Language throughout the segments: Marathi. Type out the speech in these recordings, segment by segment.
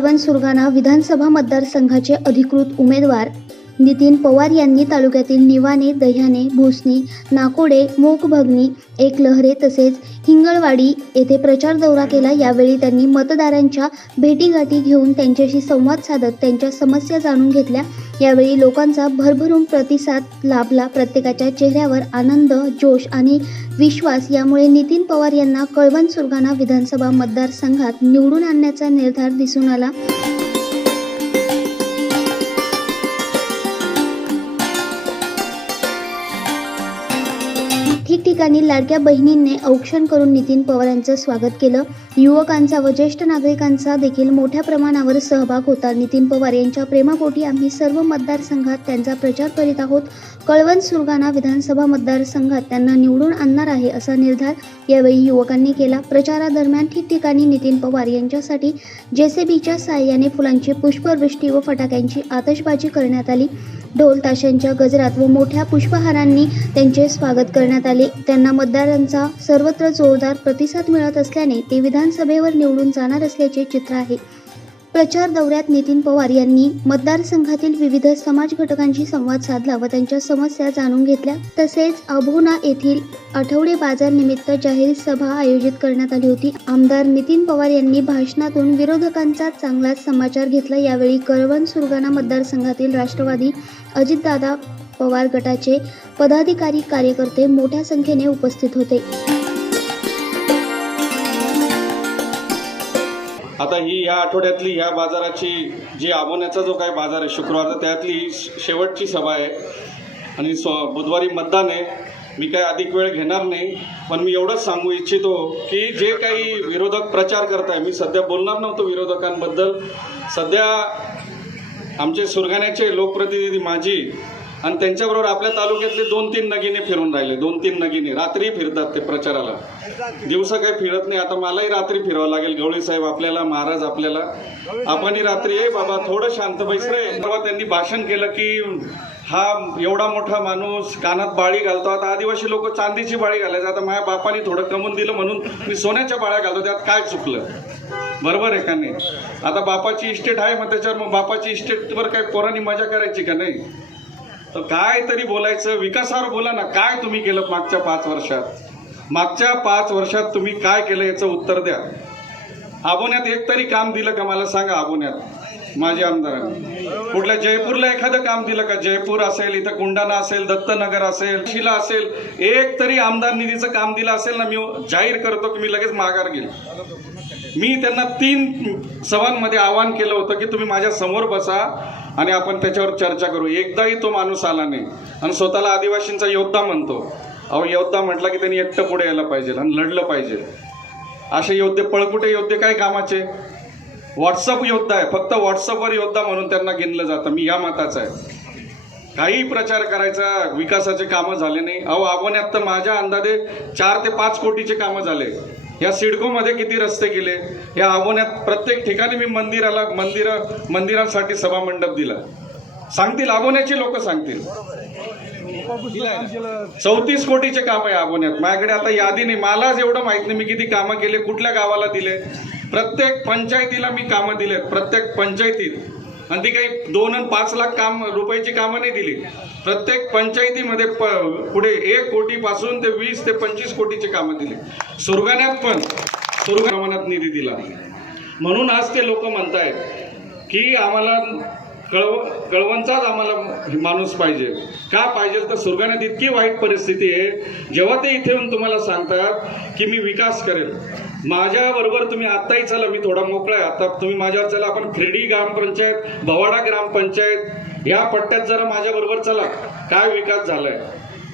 महायुतीचे सुरगाणा विधानसभा मतदारसंघाचे अधिकृत उमेदवार नितीन पवार यांनी तालुक्यातील निवाणे दह्याने भोसनी नाकोडे मोकभगनी एकलहरे तसेच हिंगळवाडी येथे प्रचार दौरा केला. यावेळी त्यांनी मतदारांच्या भेटीगाठी घेऊन त्यांच्याशी संवाद साधत त्यांच्या समस्या जाणून घेतल्या. यावेळी लोकांचा भरभरून प्रतिसाद लाभला. प्रत्येकाच्या चेहऱ्यावर आनंद जोश आणि विश्वास यामुळे नितीन पवार यांना कळवण सुरगाणा विधानसभा मतदारसंघात निवडून आणण्याचा निर्धार दिसून आला. ठिकठिकाणी लाडक्या बहिणींनी औक्षण करून नितीन पवार यांचं स्वागत केलं. युवकांचा व ज्येष्ठ नागरिकांचा देखील मोठ्या प्रमाणावर सहभाग होता. नितीन पवार यांच्या प्रेमापोटी आम्ही सर्व मतदारसंघात त्यांचा प्रचार करीत आहोत. कळवण सुरगाणा विधानसभा मतदारसंघात त्यांना निवडून आणणार आहे असा निर्धार यावेळी युवकांनी केला. प्रचारादरम्यान ठिकठिकाणी नितीन पवार यांच्यासाठी जेसीबीच्या साहाय्याने फुलांची पुष्पवृष्टी व फटाक्यांची आतषबाजी करण्यात आली. ढोल ताशांच्या गजरात व मोठ्या पुष्पहारांनी त्यांचे स्वागत करण्यात आले. त्यांना मतदारांचा सर्वत्र जोरदार प्रतिसाद मिळत असल्याने ते विधानसभेवर निवडून जाणार असल्याचे चित्र आहे. प्रचार दौऱ्यात नितीन पवार यांनी मतदारसंघातील विविध समाज घटकांशी संवाद साधला व त्यांच्या समस्या जाणून घेतल्या. तसेच अभोना येथील आठवडे बाजार निमित्त जाहीर सभा आयोजित करण्यात आली होती. आमदार नितीन पवार यांनी भाषणातून विरोधकांचा चांगलाच समाचार घेतला. यावेळी कळवण सुरगाणा मतदारसंघातील राष्ट्रवादी अजितदादा पवार गटाचे पदाधिकारी कार्यकर्ते मोठ्या संख्येने उपस्थित होते. आता ही ह्या आठवड्यातली ह्या बाजाराची जी आबोण्याचा जो काही बाजार आहे शुक्रवारचा त्यातली श- शेवटची सभा आहे. आणि स्व बुधवारी मतदान आहे. मी काय अधिक वेळ घेणार नाही पण मी एवढंच सांगू इच्छितो की जे काही विरोधक प्रचार करत आहे मी सध्या बोलणार नव्हतो विरोधकांबद्दल. सध्या आमचे सुरगाण्याचे लोकप्रतिनिधी माझी आणि त्यांच्याबरोबर आपल्या तालुक्यातले दोन तीन नगिने फिरून राहिले. दोन तीन नगिने. रात्री फिरतात ते प्रचाराला. दिवसा काही फिरत नाही. आता मलाही रात्री फिरावं लागेल. गवळी साहेब आपल्याला महाराज आपल्याला. आपणही रात्री आहे बाबा थोडं शांत बैसरे तेव्हा त्यांनी भाषण केलं की हा एवढा मोठा माणूस कानात बाळी घालतो. आता आदिवासी लोक चांदीची बाळी घालायचं. आता माझ्या बापाने थोडं कमवून दिलं म्हणून मी सोन्याच्या बाळ्या घालतो. त्यात काय चुकलं? बरोबर आहे का नाही? आता बापाची इस्टेट आहे मग त्याच्यावर मग बापाची इस्टेटवर काय पोरांनी मजा करायची का नाही? तर काय तरी बोलायचं विकासावर बोला ना काय तुम्ही केलं मागच्या पाच वर्षात? मागच्या पाच वर्षात तुम्ही काय केलं याचं उत्तर द्या. आबोण्यात एक तरी काम दिलं का मला सांगा आबोण्यात माझ्या आमदारांनी? कुठल्या जयपूरला एखादं काम दिलं का? जयपूर असेल इथं कुंडाणा असेल दत्तनगर असेल शिला असेल एक तरी आमदार निधीचं काम दिलं असेल ना मी जाहीर करतो की मी लगेच माघार घेईल मी त्यांना तीन सभांमध्ये आवाहन केलं होतं की तुम्ही माझ्यासमोर बसा आणि आपण त्याच्यावर चर्चा करू. एकदाही तो माणूस आला नाही. आणि स्वतःला आदिवासींचा योद्धा म्हणतो. अहो योद्धा म्हटला की त्यांनी एकटं पुढे यायला पाहिजे आणि लढलं पाहिजे. असे योद्धे पळपुटे योद्धे काय कामाचे? व्हॉट्सअप योद्धा आहे. फक्त व्हॉट्सअपवर योद्धा म्हणून त्यांना गिनलं जातं. मी या मताचा आहे. काही प्रचार करायचा विकासाचे कामं झाले नाही. अहो आव्हान्यात तर माझ्या अंदाजे चार ते पाच कोटीचे कामं झाले. या सिडकोमध्ये किती रस्ते केले? या आगोण्यात प्रत्येक ठिकाणी मी मंदिराला मंदिर मंदिरांसाठी सभामंडप दिला. सांगतील आबोण्याची लोक सांगतील. चौतीस कोटीचे काम आहे आगोण्यात माझ्याकडे आता यादी नाही. मलाच एवढं माहीत नाही मी किती कामं केले कुठल्या गावाला दिले. प्रत्येक पंचायतीला मी कामं दिलेत. प्रत्येक पंचायतीत आणि ती काही दोन आणि पाच लाख काम रुपयाची कामं नाही दिली. प्रत्येक पंचायतीमध्ये प पुढे एक कोटीपासून ते वीस ते पंचवीस कोटीचे कामं दिली. सुरगाण्यात पण सुरगा निधी दिला. म्हणून आज ते लोक म्हणतायत की आम्हाला कळव कळवणचाच आम्हाला माणूस पाहिजे. का पाहिजे? तर सुरगाण्यात इतकी वाईट परिस्थिती आहे. जेव्हा ते इथे येऊन तुम्हाला सांगतात की मी विकास करेल माझ्याबरोबर तुम्ही आत्ताही चला मी थोडा मोकळा आहे. आता तुम्ही माझ्यावर चला आपण खिरडी ग्रामपंचायत भवाडा ग्रामपंचायत या पट्ट्यात जरा माझ्याबरोबर चला. काय विकास झालाय?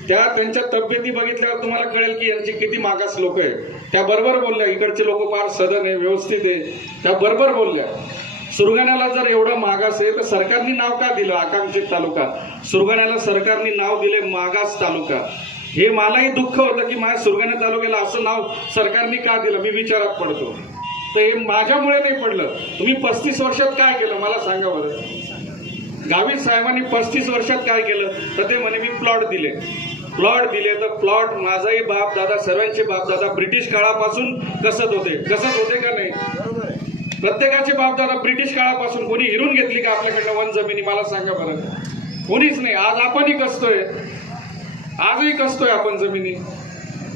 त्या त्यांच्या तब्येती बघितल्यावर तुम्हाला कळेल की यांची किती मागास लोक आहे त्या बरोबर बोलल्या इकडचे लोक फार सदन आहे व्यवस्थित आहे. त्या बरोबर बोलल्या. सुरगाण्याला जर एवढं मागास आहे तर सरकारने नाव का दिलं आकांक्षित तालुका? सुरगाण्याला सरकारने नाव दिले मागास तालुका. हे मलाही दुःख होतं की माझ्या सुरगाणा तालुक्याला असं नाव सरकारने का दिलं? मी विचारात पडतो. तर हे माझ्यामुळे नाही पडलं. तुम्ही पस्तीस वर्षात काय केलं? मला सांगा बरं. गावी साहेबांनी पस्तीस वर्षात काय केलं? तर ते म्हणे मी प्लॉट दिले. प्लॉट दिले तर प्लॉट माझाही बाप दादा सर्वांचे बाप दादा ब्रिटिश काळापासून कसत होते. कसत होते का नाही? प्रत्येकाचे बाप दादा ब्रिटिश काळापासून. कोणी हिरून घेतली का आपल्याकडनं वन जमिनी? मला सांगा बरं. कोणीच नाही. आज आपणही कसतोय. आजही कसतोय आपण जमिनी?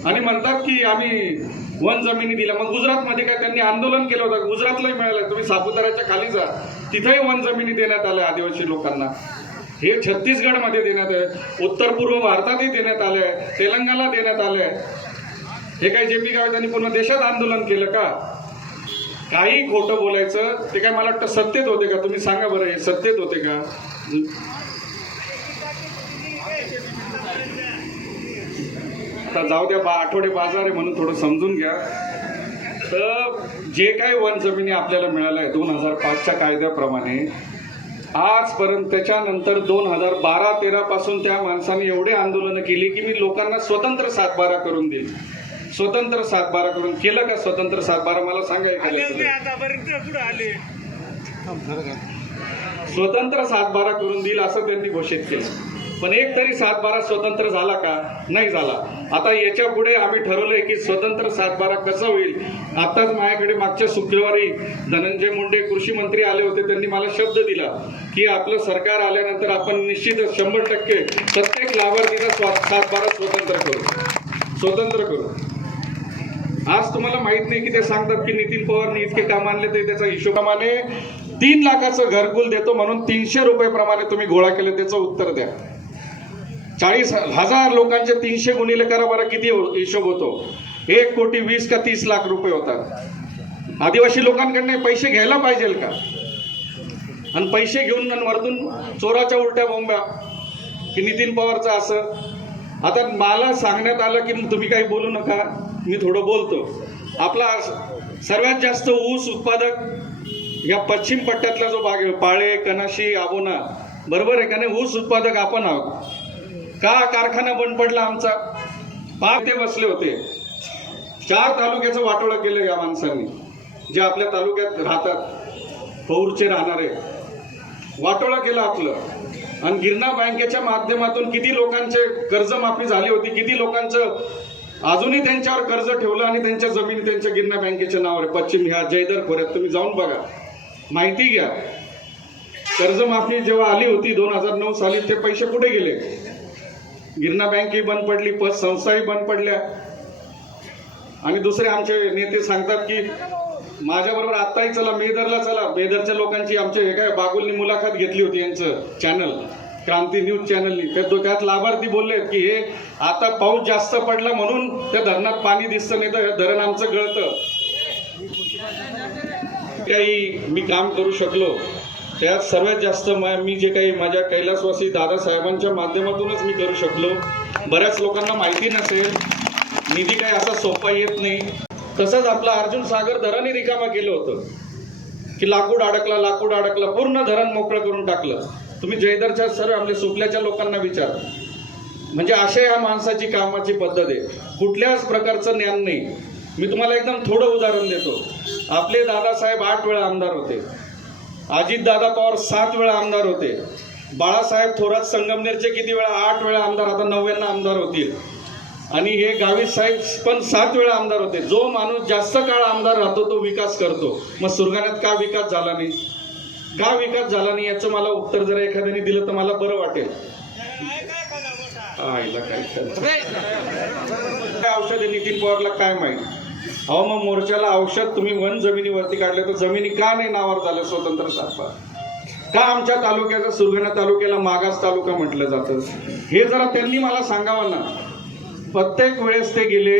आणि म्हणतात की आम्ही वन जमिनी दिल्या. मग गुजरातमध्ये काय त्यांनी आंदोलन केलं होतं? गुजरातलाही मिळालं. तुम्ही सापुताऱ्याच्या खाली जा. तिथेही वन जमिनी देण्यात आल्या आदिवासी लोकांना. हे छत्तीसगडमध्ये देण्यात आहे उत्तर पूर्व भारतातही देण्यात आले. आहे तेलंगणाला देण्यात आले. आहे हे काही जे पी गाव त्यांनी पूर्ण देशात आंदोलन केलं का? काही खोटं बोलायचं. ते काय मला वाटतं सत्तेत होते का? तुम्ही सांगा बरं हे सत्तेत होते का? आता जाऊ द्या बा आठवडे बाजार आहे म्हणून थोडं समजून घ्या. तर जे काही वन जमिनी आपल्याला मिळालं आहे दोन हजार पाचच्या कायद्याप्रमाणे आजपर्यंत त्याच्यानंतर दोन हजार बारा तेरा पासून त्या माणसाने एवढे आंदोलनं केली की मी लोकांना स्वतंत्र सातबारा करून देईल स्वतंत्र सातबारा करून केलं का स्वतंत्र सातबारा? मला सांगा एखाद्या आतापर्यंत कुठं आले. स्वतंत्र सातबारा करून देईल असं त्यांनी घोषित केलं. पण एक तरी सातबारा स्वतंत्र झाला का? नाही झाला. आता याच्यापुढे आम्ही ठरवलंय की स्वतंत्र सातबारा कसा होईल? आताच माझ्याकडे मागच्या शुक्रवारी धनंजय मुंडे कृषी मंत्री आले होते. त्यांनी मला शब्द दिला की आपलं सरकार आल्यानंतर आपण निश्चितच शंभर टक्के प्रत्येक लाभार्थीचा स्वा सातबारा स्वतंत्र करू. स्वतंत्र करू. आज तुम्हाला माहीत नाही की ते सांगतात की नितीन पवारने इतके काम आणले ते त्याचा हिशोबाने तीन लाखाचं घरकुल देतो म्हणून तीनशे रुपये प्रमाणे तुम्ही गोळा केले त्याचं उत्तर द्या. चाळीस हजार लोकांचे तीनशे गुणिले करा बरं किती हिशोब होतो? एक कोटी वीस का तीस लाख रुपये होतात. आदिवासी लोकांकडनं पैसे घ्यायला पाहिजे का? आणि पैसे घेऊन आणि वरतून चोराच्या उलट्या बोंब्या की नितीन पवारचं असं. आता मला सांगण्यात आलं की तुम्ही काही बोलू नका. मी थोडं बोलतो. आपला सर्वात जास्त ऊस उत्पादक या पश्चिम पट्ट्यातला जो भाग आहे पाळे कनाशी आबोना. बरोबर आहे का नाही? ऊस उत्पादक आपण आहोत. का कारखाना बंद पडला आमचा. पाच ते बसले होते. चार तालुक्याचं वाटोळं केलं या माणसांनी जे आपल्या तालुक्यात राहतात. पौरचे राहणारे. वाटोळं केलं आपलं. आणि गिरणा बँकेच्या माध्यमातून किती लोकांचे कर्जमाफी झाली होती किती लोकांचं अजूनही त्यांच्यावर कर्ज ठेवलं आणि त्यांच्या जमीन त्यांच्या गिरणा बँकेच्या नावावर. आहे. पश्चिम ह्या जयदर खोऱ्यात तुम्ही जाऊन बघा. माहिती घ्या. कर्जमाफी जेव्हा आली होती दोन हजार नऊ साली ते पैसे कुठे गेले? गिरणा बँकही बंद पडली पत संस्थाही बंद पडल्या. आणि दुसरे आमचे नेते सांगतात की माझ्याबरोबर आत्ताही चला मेदरला चला. मेदरच्या लोकांची आमचे हे काय बागुलनी मुलाखत घेतली होती यांचं चॅनल क्रांती न्यूज चॅनलनी त्यात त्यात लाभार्थी बोलले की हे आता पाऊस जास्त पडला म्हणून त्या धरणात पाणी दिसतं नाही तर हे धरण आमचं गळतं. काही मी काम करू शकलो. त्यात सर्वात जास्त मा- मी जे काही माझ्या कैलासवासी दादासाहेबांच्या माध्यमातूनच मी करू शकलो. बऱ्याच लोकांना माहिती नसेल निधी काही असा सोपा येत नाही. तसंच आपलं अर्जुन सागर धरणही रिकामा केलं होतं. की लाकूड अडकला लाकूड अडकला पूर्ण धरण मोकळं करून टाकलं. तुम्ही जयदरच्या सर्व आपल्या सुकल्याच्या लोकांना विचार. म्हणजे अशा ह्या माणसाची कामाची पद्धत आहे. कुठल्याच प्रकारचं ज्ञान नाही. मी तुम्हाला एकदम थोडं उदाहरण देतो. आपले दादासाहेब आठ वेळा आमदार होते. अजितदादा पवार सात वेळा आमदार होते. बाळासाहेब थोरात संगमनेरचे किती वेळा? आठ वेळा आमदार आता नव्याण्णव आमदार होतील. आणि हे गावित साहेब पण सात वेळा आमदार होते. जो माणूस जास्त काळ आमदार राहतो तो विकास करतो. मग सुरगाण्यात का विकास झाला नाही? का विकास झाला नाही? याचं मला उत्तर जर एखाद्याने दिलं तर मला बरं वाटेल. काय औषध आहे नितीन पवारला काय माहीत? अहो मग मोर्चाला औषध तुम्ही वन जमिनीवरती काढले तर जमिनी का नाही नावावर झालं स्वतंत्र सातबार? का आमच्या तालुक्याचा सुरगणा तालुक्याला मागास तालुका म्हटलं जातं? हे जरा त्यांनी मला सांगावं ना. प्रत्येक वेळेस ते गेले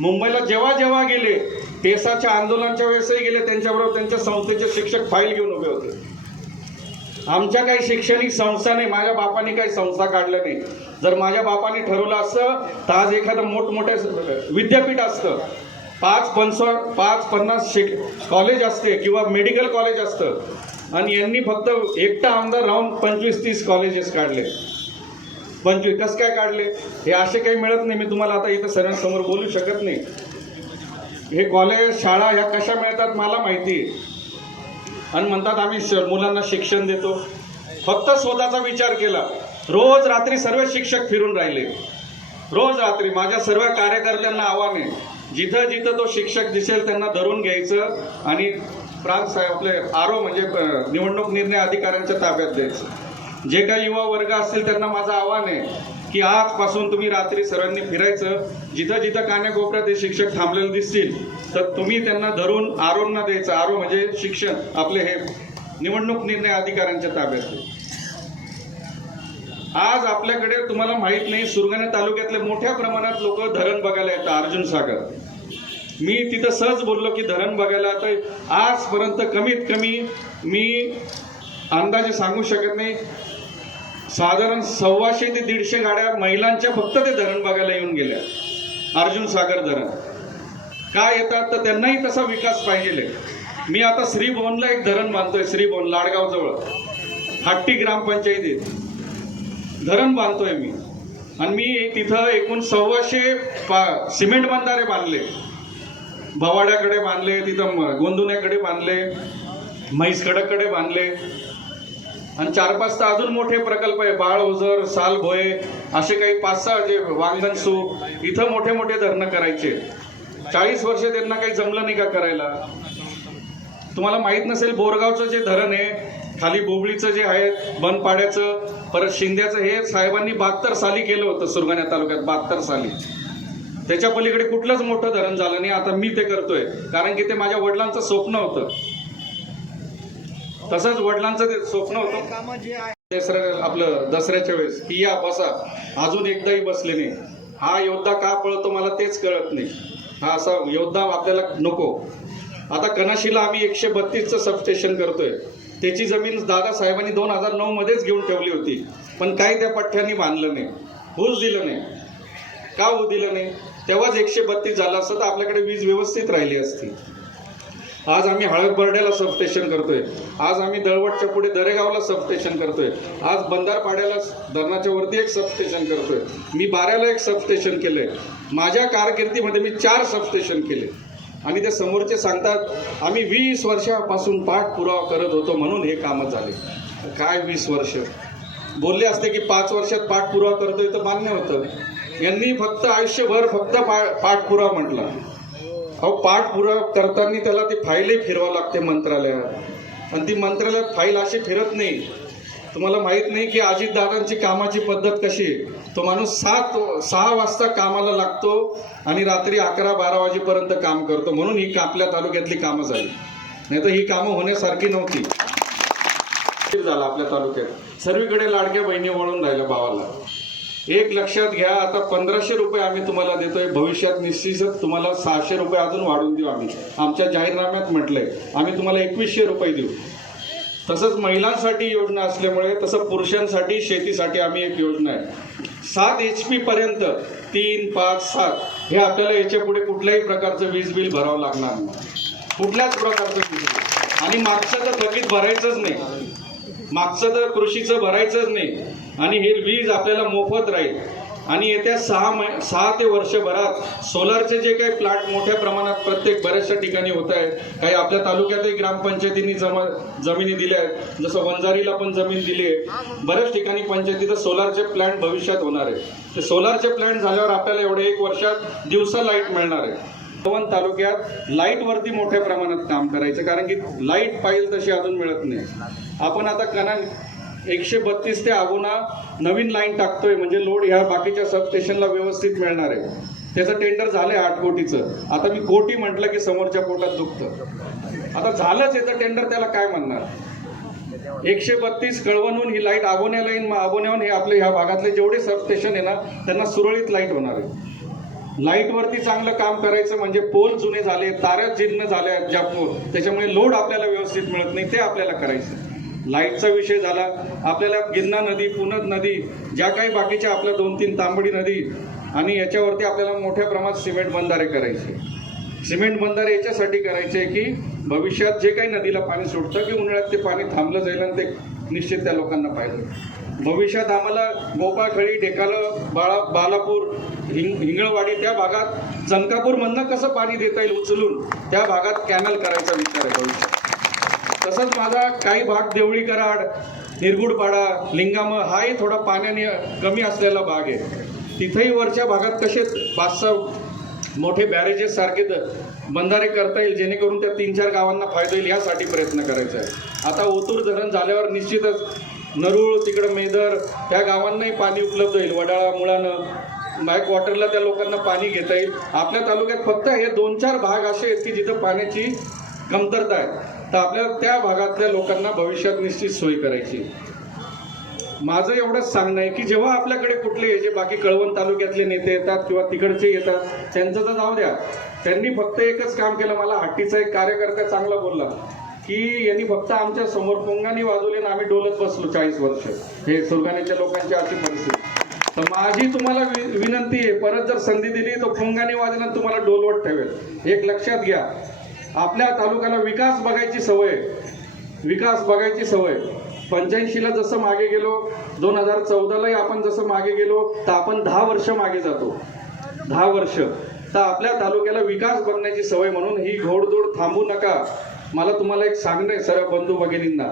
मुंबईला जेव्हा जेव्हा गेले पेसाच्या आंदोलनाच्या वेळेसही गेले त्यांच्याबरोबर त्यांच्या संस्थेचे शिक्षक फाईल घेऊन उभे होते. आमच्या काही शैक्षणिक संस्था नाही माझ्या बापाने काही संस्था काढल्या नाही. जर माझ्या बापाने ठरवलं असतं तर आज एखादं मोठमोठ्या विद्यापीठ असतं. पाच पंचा पाच पन्नास शे कॉलेज असते किंवा मेडिकल कॉलेज असतं. आणि यांनी फक्त एकटा आमदार राहून पंचवीस तीस कॉलेजेस काढले. पंचवीस कसं काय काढले? हे असे काही मिळत नाही. मी तुम्हाला आता इथं सर्वांसमोर बोलू शकत नाही. हे कॉलेज शाळा ह्या कशा मिळतात मला माहिती. आहे आणि म्हणतात आम्ही श- मुलांना शिक्षण देतो. फक्त स्वतःचा विचार केला. रोज रात्री सर्व शिक्षक फिरून राहिले. रोज रात्री माझ्या सर्व कार्यकर्त्यांना आव्हान. आहे जिथं जिथं तो शिक्षक दिसेल त्यांना धरून घ्यायचं आणि प्रांत साहेब आपले आरो म्हणजे निवडणूक निर्णय अधिकाऱ्यांच्या ताब्यात द्यायचं. जे काही युवा वर्ग असतील त्यांना माझं आव्हान आहे की आजपासून तुम्ही रात्री सर्वांनी फिरायचं. जिथं जिथं कान्याकोपऱ्यात हे शिक्षक थांबलेले दिसतील तर तुम्ही त्यांना धरून आरोंना द्यायचं. आरो म्हणजे शिक्षण आपले हे निवडणूक निर्णय अधिकाऱ्यांच्या ताब्यात आज आपल्याकडे तुम्हाला माहीत नाही सुरगाणा तालुक्यातले मोठ्या प्रमाणात लोक धरण बघायला येतात अर्जुन सागर. मी तिथं सहज बोललो की धरण बघायला येतं आजपर्यंत कमीत कमी मी अंदाजे सांगू शकत नाही. साधारण सव्वाशे ते दीडशे गाड्या महिलांच्या फक्त ते धरण बघायला येऊन गेल्या. अर्जुन सागर धरण. का येतात तर त्यांनाही तसा विकास पाहिजे. मी आता श्रीभवनला एक धरण बांधतोय श्रीभवन लाडगाव जवळ ग्रामपंचायतीत. धरण बांधतोय मी. आणि मी तिथं एकूण सव्वाशे पा सिमेंट बंधारे बांधले. भवाड्याकडे बांधले तिथं म- गोंदुण्याकडे बांधले म्हैसखडकडे बांधले. आणि चार पाच तर अजून मोठे प्रकल्प आहे बाळ ओझर साल भोये असे काही पाच सहा जे वांगणसू इथं मोठे मोठे धरणं करायचे. चाळीस वर्ष त्यांना काही जमलं नाही का करायला? तुम्हाला माहीत नसेल बोरगावचं जे धरण आहे खाली बोबळीचं जे आहे बनपाड्याचं परत शिंद्याचं हे साहेबांनी बहात्तर साली केलं होतं सुरगाणा तालुक्यात बहात्तर साली. त्याच्या पलीकडे कुठलंच मोठं धरण झालं नाही आता मी ते करतोय. कारण की ते माझ्या वडिलांचं स्वप्न होतं. तसंच वडिलांचं ते स्वप्न होतं. दसऱ्या आपलं दसऱ्याच्या वेळेस की या बसा. अजून एकदाही बसले नाही. हा योद्धा का पळतो मला तेच कळत नाही. हा असा योद्धा आपल्याला नको. आता कनाशीला आम्ही एकशे बत्तीसचं सबस्टेशन करतोय. त्याची जमीन दादासाहेबांनी दोन हजार नऊमध्येच घेऊन ठेवली होती. पण काही त्या पठ्ठ्यांनी बांधलं नाही. होऊच दिलं नाही. का होऊ दिलं नाही? तेव्हाच एकशे बत्तीस झालं असतं तर आपल्याकडे वीज व्यवस्थित राहिली असती. आज आम्ही हळदबर्ड्याला सबस्टेशन करतोय. आज आम्ही दळवटच्या पुढे दरेगावला सबस्टेशन करतोय. आज बंधारपाड्याला धरणाच्या वरती एक सबस्टेशन करतोय. मी बाऱ्याला एक सबस्टेशन केलंय. माझ्या कारकिर्दीमध्ये मी चार सबस्टेशन केले. आणि ते समोरचे सांगतात आम्ही वीस वर्षापासून पाठपुरावा करत होतो म्हणून हे कामं झाले. काय वीस वर्ष? बोलले असते की पाच वर्षात पाठपुरावा करतोय तर मान्य होतं. यांनी फक्त आयुष्यभर फक्त पा पाठपुरावा म्हटला. अहो पाठपुरावा करताना त्याला ती फाईलही फिरवा लागते मंत्रालयात. आणि ती मंत्रालयात फाईल अशी फिरत नाही. तुम्हाला माहीत नाही की अजितदादांची कामाची पद्धत कशी आहे. तो माणूस सात सहा वाजता कामाला लागतो आणि रात्री अकरा बारा वाजेपर्यंत काम करतो. म्हणून ही आपल्या तालुक्यातली कामं झाली. नाही तर ही कामं होण्यासारखी नव्हती. झाला आपल्या तालुक्यात. सर्वीकडे लाडक्या बहिणी वळून राहिल्या भावाला. एक लक्षात घ्या आता पंधराशे रुपये आम्ही तुम्हाला देतोय. भविष्यात निश्चितच तुम्हाला सहाशे रुपये अजून वाढवून देऊ आम्ही. आमच्या जाहीरनाम्यात म्हटलंय आम्ही तुम्हाला एकवीसशे रुपये देऊ. तसंच महिलांसाठी योजना असल्यामुळे तसं पुरुषांसाठी शेतीसाठी आम्ही एक योजना आहे. सात एच पी पर्यंत तीन पाच सात हे आपल्याला याच्यापुढे कुठल्याही प्रकारचं वीज बिल भरावं लागणार नाही. कुठल्याच प्रकारचं वीज बिल. आणि मागचं तर थकीत भरायचंच नाही. मागचं तर कृषीचं भरायचंच नाही. आणि हे वीज आपल्याला मोफत राहील. आणि येत्या सहा मै सहा ते वर्षभरात सोलारचे जे काही प्लांट मोठ्या प्रमाणात प्रत्येक बऱ्याचशा ठिकाणी होत आहे काही आपल्या तालुक्यातही ग्रामपंचायतींनी जमा जमिनी दिल्या आहेत. जसं वंजारीला पण जमीन दिली आहे. बऱ्याच ठिकाणी पंचायतीत सोलारचे प्लांट भविष्यात होणार आहे. ते सोलारचे प्लांट झाल्यावर आपल्याला एवढे एक वर्षात दिवसा लाइट मिळणार आहे. पवन तालुक्यात लाईटवरती मोठ्या प्रमाणात काम करायचं कारण की लाइट पाहिजे तशी अजून मिळत नाही. आपण आता कना एकशे बत्तीस ते आगोना नवीन लाईन टाकतोय म्हणजे लोड ह्या बाकीच्या सबस्टेशनला व्यवस्थित मिळणार आहे. त्याचं टेंडर झालंय आठ कोटीचं. आता मी कोटी म्हटलं की समोरच्या पोटात दुखतं. आता झालंच याचं टेंडर त्याला काय म्हणणार? एकशे बत्तीस कळवणून ही लाइट आगोण्या लाईन मग आगोण्याहून हे आपले ह्या भागातले जेवढे सबस्टेशन आहे ना त्यांना सुरळीत लाइट होणार आहे. लाईटवरती चांगलं काम करायचं म्हणजे पोल जुने झाले ताऱ्या जीर्ण झाल्या ज्या पोल त्याच्यामुळे लोड आपल्याला व्यवस्थित मिळत नाही ते आपल्याला करायचं लाईटचा विषय झाला. आपल्याला गिरणा नदी पुनद नदी ज्या काही बाकीच्या आपल्या दोन तीन तांबडी नदी आणि याच्यावरती आपल्याला मोठ्या प्रमाणात सिमेंट बंधारे करायचे. सिमेंट बंधारे याच्यासाठी करायचे की भविष्यात जे काही नदीला पाणी सुटतं की उन्हाळ्यात ते पाणी थांबलं जाईल आणि ते निश्चित त्या लोकांना पाहिजे भविष्यात आम्हाला गोपाळखळी ढेकालं बाळा बालापूर हिंग हिंगळवाडी त्या भागात चनकापूरमधनं कसं पाणी देता येईल उचलून त्या भागात कॅनल करायचा विचार आहे भविष्यात. तसंच माझा काही भाग देवळी कराड निरगुडपाडा लिंगाम हाही थोडा पाण्याने कमी असलेला भाग आहे. तिथेही वरच्या भागात कसे पाच सहा मोठे बॅरेजेस सारखे द- बंधारे करता येईल जेणेकरून त्या तीन चार गावांना फायदा येईल यासाठी प्रयत्न करायचा आहे. आता ओतूर धरण झाल्यावर निश्चितच नरूळ तिकडं मेदर त्या गावांनाही पाणी उपलब्ध होईल. वडाळा मुळानं बॅक वॉटरला त्या लोकांना पाणी घेता येईल. आपल्या तालुक्यात फक्त हे दोन चार भाग असे आहेत की जिथं पाण्याची कमतरता आहे. तर आपल्याला त्या भागातल्या लोकांना भविष्यात निश्चित सोय करायची. माझं एवढंच सांगणं आहे की जेव्हा आपल्याकडे कुठले जे बाकी कळवण तालुक्यातले नेते येतात किंवा तिकडचे येतात त्यांचं तर जाऊ द्या. त्यांनी फक्त एकच काम केलं मला हट्टीचा एक कार्यकर्ता चांगला बोलला की यांनी फक्त आमच्यासमोर पोंगानी वाजवले आणि आम्ही डोलत बसलो चाळीस वर्ष. हे सुरगाण्याच्या लोकांची अशी परिस्थिती. तर माझी तुम्हाला वि- विनंती आहे परत जर संधी दिली तर पोंगाने वाजणं तुम्हाला डोलवट ठेवेल. एक लक्षात घ्या. आपल्या तालुक्याला विकास बघायची सवय. विकास बघायची सवय. पंच्याऐंशीला जसं मागे गेलो दोन हजार चौदालाही आपण जसं मागे गेलो तर आपण दहा वर्ष मागे जातो. दहा वर्ष. तर आपल्या तालुक्याला विकास बघण्याची सवय म्हणून ही घोडदोड थांबू नका. मला तुम्हाला एक सांगणं आहे सर्व बंधू भगिनींना.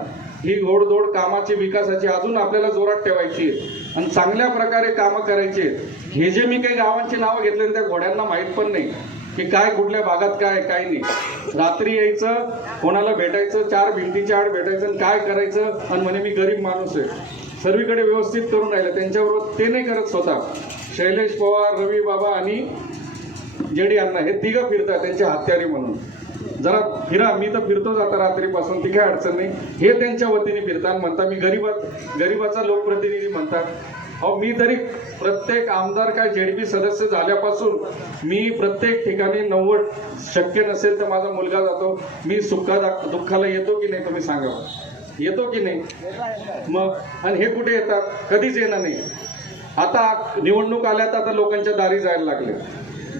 ही घोडदोड कामाची विकासाची अजून आपल्याला जोरात ठेवायची आणि चांगल्या प्रकारे कामं करायची आहेत. हे जे मी काही गावांची नावं घेतले त्या घोड्यांना माहीत पण नाही. की काय कुठल्या भागात काय काय नाही. रात्री यायचं कोणाला भेटायचं चार भिंतीच्या आड भेटायचं आणि काय करायचं? आणि म्हणे मी गरीब माणूस आहे. सर्वीकडे व्यवस्थित करून राहिलं. त्यांच्याबरोबर ते नाही करत स्वतः. शैलेश पवार रवी बाबा आणि जेडी अण्णा हे तिघं फिरतात त्यांच्या हत्यारी म्हणून. जरा फिरा मी तर फिरतोच आता रात्रीपासून ती काय अडचण नाही. हे त्यांच्या वतीने फिरतात म्हणता मी गरीबात गरीबाचा लोकप्रतिनिधी म्हणतात. अहो मी तरी प्रत्येक आमदार काय जेडपी सदस्य झाल्यापासून मी प्रत्येक ठिकाणी नव्वद शक्य नसेल तर माझा मुलगा जातो. मी सुखा दुःखाला येतो की नाही तुम्ही सांगा येतो की नाही? मग आणि हे कुठे येतात? कधीच येणार नाही. आता निवडणूक आल्या तर आता लोकांच्या दारी जायला लागले.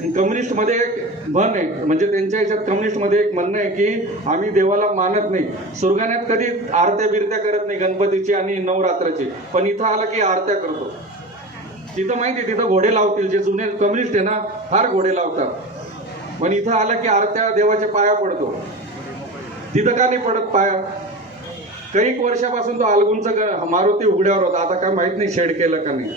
कम्युनिस्टमध्ये एक म्हण आहे म्हणजे त्यांच्या ह्याच्यात कम्युनिस्टमध्ये एक म्हणणं आहे की आम्ही देवाला मानत नाही. सुरगाण्यात कधी आरत्या बिरत्या करत नाही गणपतीची आणि नवरात्राची. पण इथं आलं की आरत्या करतो. तिथं माहिती आहे तिथं घोडे लावतील. जे जुने कम्युनिस्ट आहे ना फार घोडे लावतात. पण इथं आलं की आरत्या देवाच्या पाया पडतो. तिथं का नाही पडत पाया? कैक वर्षापासून तो अलगुनचा ग- मारुती उघड्यावर होता. आता काय माहीत नाही शेड केलं का नाही.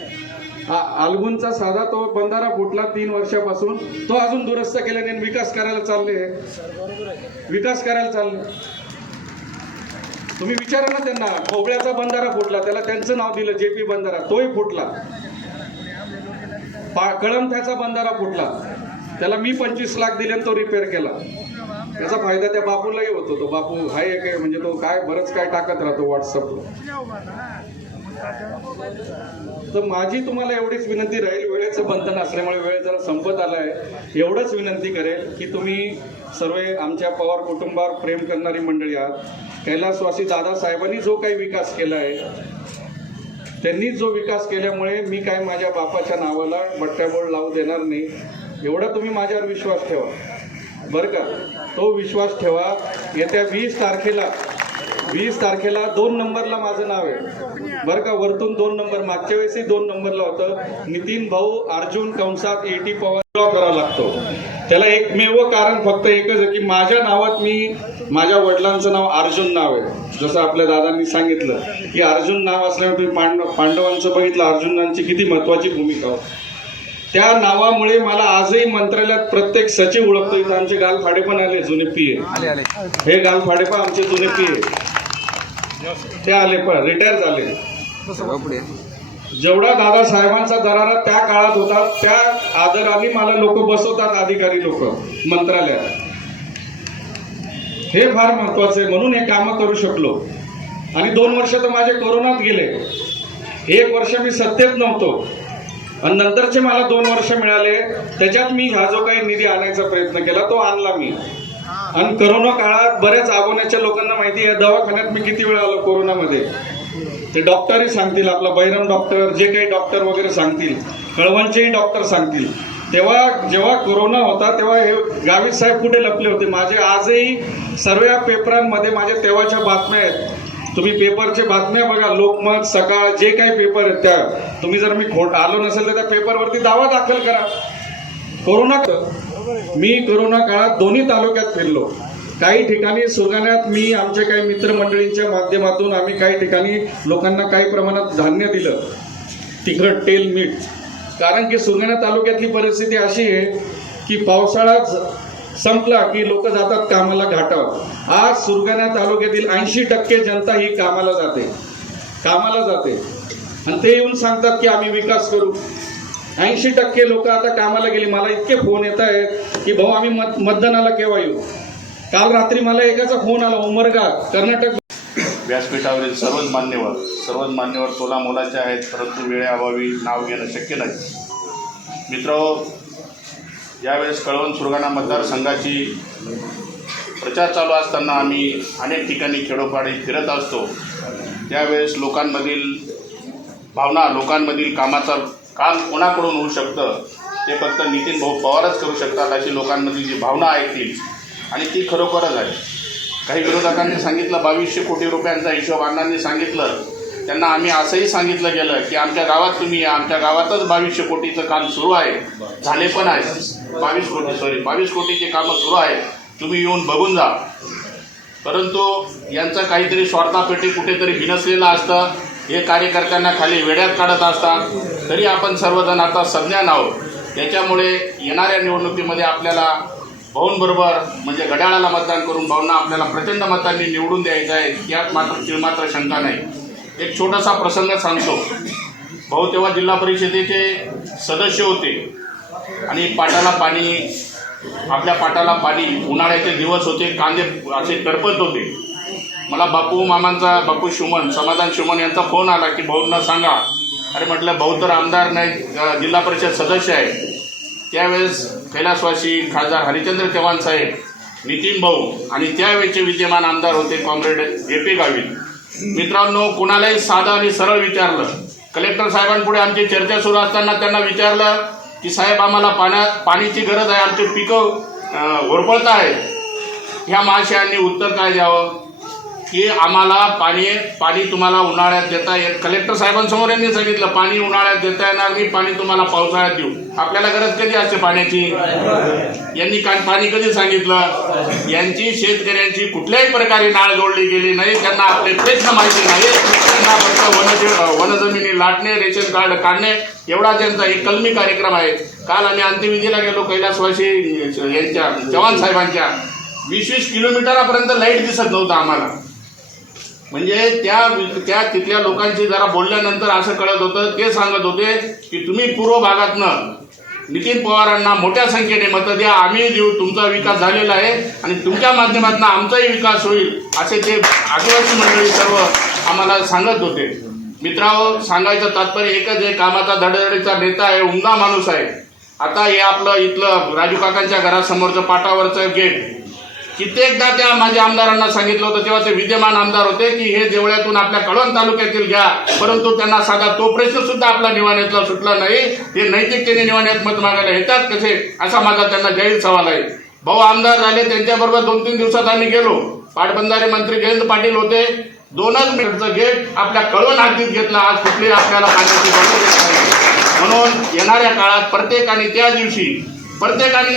आ- साधा तो बंधारा फुटला तीन वर्षापासून. तो अजून दुरुस्त केल्याने विकास करायला चालले. विकास करायला चालले. तुम्ही विचारा ना त्यांना. खोबळ्याचा बंधारा फुटला त्याला त्यांचं नाव दिलं जे पी बंधारा तोही फुटला. कळमथ्याचा बंधारा फुटला. त्याला मी पंचवीस लाख दिले तो रिपेअर केला. त्याचा फायदा त्या बापूलाही होतो. तो बापू हाय एक आहे म्हणजे तो काय बरंच काय टाकत राहतो व्हॉट्सअपला तर माझी तुम्हाला एवढीच विनंती राहील वेळेचं बंधन असल्यामुळे वेळ जरा संपत आला आहे एवढंच विनंती करेल की तुम्ही सर्व आमच्या पवार कुटुंबावर प्रेम करणारी मंडळी आहात. कैलासवासी दादासाहेबांनी जो काही विकास केला आहे त्यांनी जो विकास केल्यामुळे मी काय माझ्या बापाच्या नावाला बट्ट्याबोळ लावू देणार नाही. एवढा तुम्ही माझ्यावर विश्वास ठेवा. बरं का? तो विश्वास ठेवा. येत्या वीस तारखेला वीस तारखेला दोन नंबरला माझं नाव आहे. बरं का वरतून दोन नंबर मागच्या वेळेसही दोन नंबरला होतं. नितीन भाऊ अर्जुन कंसात एटी पवार करावा लागतो. त्याला एकमेव कारण फक्त एकच आहे की माझ्या नावात मी माझ्या वडिलांचं नाव अर्जुन नाव आहे. जसं आपल्या दादांनी सांगितलं की अर्जुन नाव असल्यामुळे तुम्ही पांडव पांडवांचं बघितलं अर्जुनांची किती महत्वाची भूमिका होती. त्या नावामुळे मला आजही मंत्रालयात प्रत्येक सचिव ओळखतो. इथं आमचे गालफाडे पण आले जुने पीए हे गालफाडे पण आमचे जुने पीए ते आले पण रिटायर झाले. जेवढा दादा साहेबांचा दरारा त्या काळात होता त्या आदराने मला लोक बसवतात अधिकारी लोक मंत्रालयात. हे फार महत्वाचं आहे म्हणून हे कामं करू शकलो. आणि दोन वर्ष तर माझे कोरोनात गेले. एक वर्ष मी सत्तेत नव्हतो. आणि नंतरचे मला दोन वर्ष मिळाले. त्याच्यात मी हा जो काही निधी आणायचा प्रयत्न केला तो आणला मी. आणि करोना काळात बऱ्याच आगोण्याच्या लोकांना माहिती आहे दवाखान्यात मी किती वेळ आलो कोरोनामध्ये? ते डॉक्टरही सांगतील आपला बैरम डॉक्टर जे काही डॉक्टर वगैरे सांगतील कळवणचेही डॉक्टर सांगतील. तेव्हा जेव्हा कोरोना होता तेव्हा हे गावित साहेब कुठे लपले होते? माझे आजही सर्व पेपरांमध्ये माझ्या तेव्हाच्या बातम्या आहेत. तुम्ही पेपरचे बातम्या बघा लोकमत सकाळ जे काही पेपर आहेत त्या. तुम्ही जर मी खोट आलो नसेल तर त्या पेपरवरती दावा दाखल करा. कोरोना मी कोरोना काळात दोन्ही तालुक्यात फिरलो. काही ठिकाणी सुरगाण्यात मी आमच्या काही मित्रमंडळींच्या माध्यमातून आम्ही काही ठिकाणी लोकांना काही प्रमाणात धान्य दिलं. तिखट तेल मीठ. कारण की सुरगाणा तालुक्यातली परिस्थिती अशी आहे की पावसाळा ज- संपला की लोक जातात कामाला घाटावर. आज सुरगाणा तालुक्यातील ऐंशी टक्के जनता ही कामाला जाते. कामाला जाते. आणि ते येऊन सांगतात की आम्ही विकास करू. ऐंशी टक्के लोक आता कामाला गेली. मला इतके फोन येत आहेत की भाऊ आम्ही मत मतदानाला केव्हा येऊ? काल रात्री मला एकाचा फोन आला उमरगा कर्नाटक व्यासपीठावरील सर्वच मान्यवर सर्वच मान्यवर तोला मोलाचे आहेत परंतु वेळेअभावी नाव घेणं शक्य नाही. मित्र यावेळेस कळवण सुरगाणा मतदारसंघाची प्रचार चालू असताना आम्ही अनेक ठिकाणी खेडोपाडी फिरत असतो. त्यावेळेस लोकांमधील भावना लोकांमधील कामाचा काम कोणाकडून होऊ शकतं? ते फक्त नितीन भाऊ पवारच करू शकतात अशी लोकांमधली जी भावना आहे ती आणि ती खरोखरच आहे. काही विरोधकांनी सांगितलं बावीसशे कोटी रुपयांचा हिशोब अण्णांनी सांगितलं. त्यांना आम्ही असंही सांगितलं गेलं की आमच्या गावात तुम्ही या आमच्या गावातच बावीसशे कोटीचं काम सुरू आहे. झाले पण आहे. बावीस कोटी सॉरी बावीस कोटीची कामं सुरू आहेत. तुम्ही येऊन बघून जा. परंतु यांचं काहीतरी स्वार्थापेटी कुठेतरी भिनसलेलं असतं. हे कार्यकर्त्यांना खाली वेड्यात काढत असतात. तरी आपण सर्वजण आता संज्ञान आहोत. त्याच्यामुळे येणाऱ्या निवडणुकीमध्ये आपल्याला भाऊंबरोबर म्हणजे घड्याळाला मतदान करून भाऊंना आपल्याला प्रचंड मतांनी निवडून द्यायचं आहे. यात मात्र मात्र शंका नाही. एक छोटासा प्रसंग सांगतो. भाऊ तेव्हा जिल्हा परिषदेचे सदस्य होते. आणि पाटाला पाणी आपल्या पाटाला पाणी उन्हाळ्याचे दिवस होते. कांदे असे करपत होते. मला बापू मामांचा बापू शुमन समाधान शुमन यांचा फोन आला की भाऊंना सांगा. अरे म्हटलं भाऊ तर आमदार नाही जिल्हा परिषद सदस्य आहे. त्यावेळेस कैलासवासी खासदार हरिचंद्र चव्हाण साहेब नितीन भाऊ आणि त्यावेळेचे विद्यमान आमदार होते कॉम्रेड ए पी गावित. मित्रांनो कुणालाही साधं आणि सरळ विचारलं. कलेक्टर साहेबांपुढे आमची चर्चा सुरू असताना त्यांना विचारलं की साहेब आम्हाला पाण्यात पाणीची गरज आहे आमचे पिकं होरपळत आहेत. ह्या महाशयांनी उत्तर काय द्यावं? की आम्हाला पाणी पाणी तुम्हाला उन्हाळ्यात देता येत. कलेक्टर साहेबांसमोर यांनी सांगितलं पाणी उन्हाळ्यात देता येणार नाही पाणी तुम्हाला पावसाळ्यात देऊ. आपल्याला गरज कधी असते पाण्याची? यांनी का पाणी कधी सांगितलं? यांची शेतकऱ्यांची कुठल्याही प्रकारे नाळ जोडली गेली नाही त्यांना आपले प्रश्न माहिती नाही. त्यांना फक्त वन वनजमिनी लाटणे रेशन कार्ड काढणे एवढा त्यांचा एक कलमी कार्यक्रम आहे. काल आम्ही अंत्यविधीला गेलो कैलासवासी यांच्या चव्हाण साहेबांच्या. वीस वीस किलोमीटरापर्यंत लाइट दिसत नव्हतं आम्हाला. म्हणजे त्या त्या तिथल्या लोकांशी जरा बोलल्यानंतर असं कळत होतं ते सांगत होते की तुम्ही पूर्व भागातनं नितीन पवारांना मोठ्या संख्येने मतं द्या आम्ही देऊ तुमचा विकास झालेला आहे आणि तुमच्या माध्यमातून आमचाही विकास होईल असे ते आदिवासी मंडळी सर्व आम्हाला सांगत होते. मित्रांनो सांगायचं तात्पर्य एकच आहे कामाचा धडधडीचा नेता आहे उमदा माणूस आहे. आता हे आपलं इथलं राजू काकांच्या घरासमोरचं पाटावरचं गेट कित्येकदा त्या माझ्या आमदारांना सांगितलं होतं तेव्हा ते विद्यमान आमदार होते की हे देवळ्यातून आपल्या कळवण तालुक्यातील घ्या परंतु त्यांना साधा तो प्रश्न सुद्धा आपला निवाण्यातला सुटला नाही. ते नैतिकतेने निवाण्यात मत मागायला येतात कसे? असा माझा त्यांना जाहीर सवाल आहे. भाऊ आमदार झाले त्यांच्याबरोबर दोन तीन दिवसात आम्ही गेलो. पाटबंधारे मंत्री जयंत पाटील होते. दोनच मिनिटचं गेट आपल्या कळवण हातीत घेतलं. आज कुठली आपल्याला पाण्याची गरज नाही. म्हणून येणाऱ्या काळात प्रत्येकाने त्या दिवशी प्रत्येकाने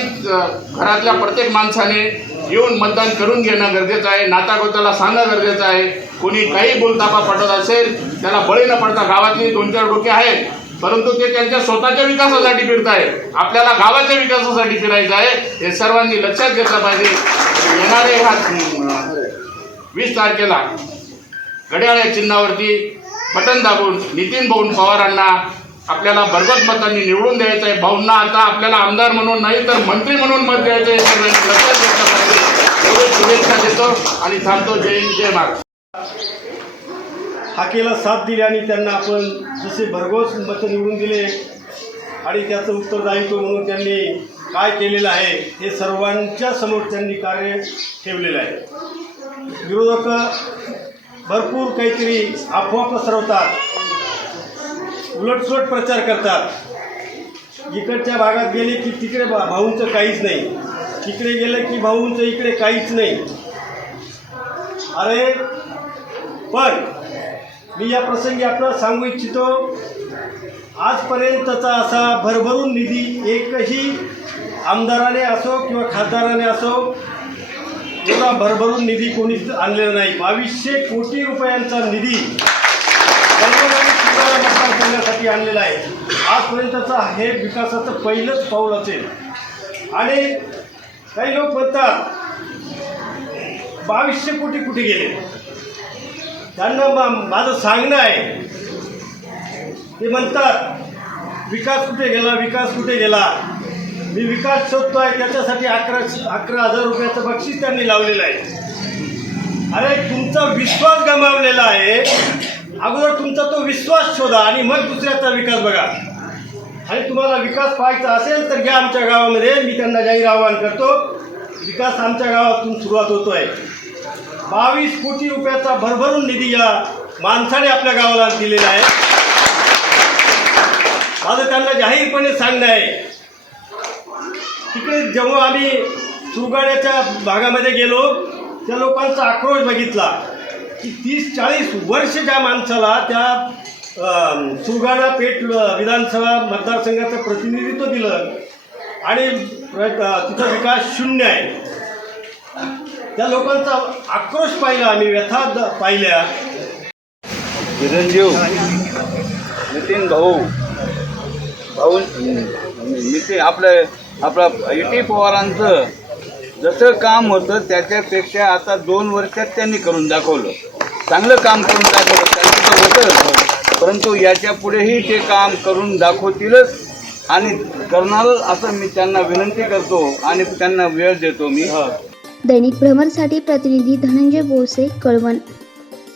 घरातल्या प्रत्येक माणसाने येऊन मतदान करून घेणं गरजेचं आहे. नातागोताला सांगणं गरजेचं आहे. कोणी काही बोलतापा पटत असेल त्याला बळी न पडता गावातली दोन चार डोके आहेत. परंतु ते त्यांच्या स्वतःच्या विकासासाठी फिरताय आपल्याला गावाच्या विकासासाठी फिरायचं आहे हे सर्वांनी लक्षात घेतलं पाहिजे. येणारे ह्या वीस तारखेला घड्याळ्या चिन्हावरती बटन दाबून नितीन भाऊन पवारांना आपल्याला भरघोस मतांनी निवडून द्यायचं आहे भाऊंना आता आपल्याला आमदार म्हणून नाही तर मंत्री म्हणून मत द्यायचं आहे. शुभेच्छा देतो आणि थांबतो. जय जय महाराज हाकेला साथ दिली आणि त्यांना आपण जसे भरघोस मतं निवडून दिले आणि त्याचं उत्तरदायित्व म्हणून त्यांनी काय केलेलं आहे हे सर्वांच्या समोर त्यांनी कार्य ठेवलेलं आहे. विरोधक भरपूर काहीतरी अफवा पसरवतात. उलटसुलट प्रचार करतात. इकडच्या भागात गेले की तिकडे भा- भाऊंचं काहीच नाही. तिकडे गेलं की भाऊंचं इकडे काहीच नाही. अरे पण मी या प्रसंगी आपल्याला सांगू इच्छितो आजपर्यंतचा असा भरभरून निधी एकही आमदाराने असो किंवा खासदाराने असो एवढा भरभरून निधी कोणीच आणलेला नाही. बावीसशे कोटी रुपयांचा निधी मतदारसंघासाठी आणलेला आहे. आजपर्यंतचा हे विकासाचं पहिलंच पाऊल असेल. आणि काही लोक म्हणतात बावीसशे कोटी कुठे गेले? त्यांना मा- माझं सांगणं आहे. ते म्हणतात विकास कुठे गेला विकास कुठे गेला? मी विकास शोधतो आहे त्याच्यासाठी अकरा अकरा हजार रुपयाचं बक्षीस त्यांनी लावलेलं आहे. अरे तुमचा विश्वास गमावलेला आहे. अगोदर तुमचा तो विश्वास शोधा आणि मग दुसऱ्याचा विकास बघा. आणि तुम्हाला विकास पाहायचा असेल तर घ्या आमच्या गावामध्ये. मी त्यांना जाहीर आवाहन करतो. विकास आमच्या गावातून सुरुवात होतो आहे बावीस कोटी रुपयाचा भरभरून निधी या माणसाने आपल्या गावाला दिलेला आहे. माझं त्यांना जाहीरपणे सांगणं आहे. तिकडे जेव्हा आम्ही सुरगाड्याच्या भागामध्ये गेलो त्या लोकांचा आक्रोश बघितला. की तीस चाळीस वर्ष ज्या माणसाला त्या अं, पेठ विधानसभा मतदारसंघाचं प्रतिनिधित्व दिलं आणि तिथं विकास शून्य आहे. त्या लोकांचा आक्रोश पाहिला आम्ही व्यथा पाहिल्या. चिरंजीव नितीन भाऊ भाऊ नितीन आपलं आपलं टी पवारांचं जसं काम होतं त्याच्यापेक्षा आता दोन वर्षात त्यांनी करून दाखवलं. चांगलं काम करून दाखवलं त्यांचं होतं परंतु याच्या पुढेही ते काम करून दाखवतीलच आणि करणारच असं मी त्यांना विनंती करतो आणि त्यांना वेळ देतो मी. दैनिक भ्रमरसाठी प्रतिनिधी धनंजय बोसे कळवण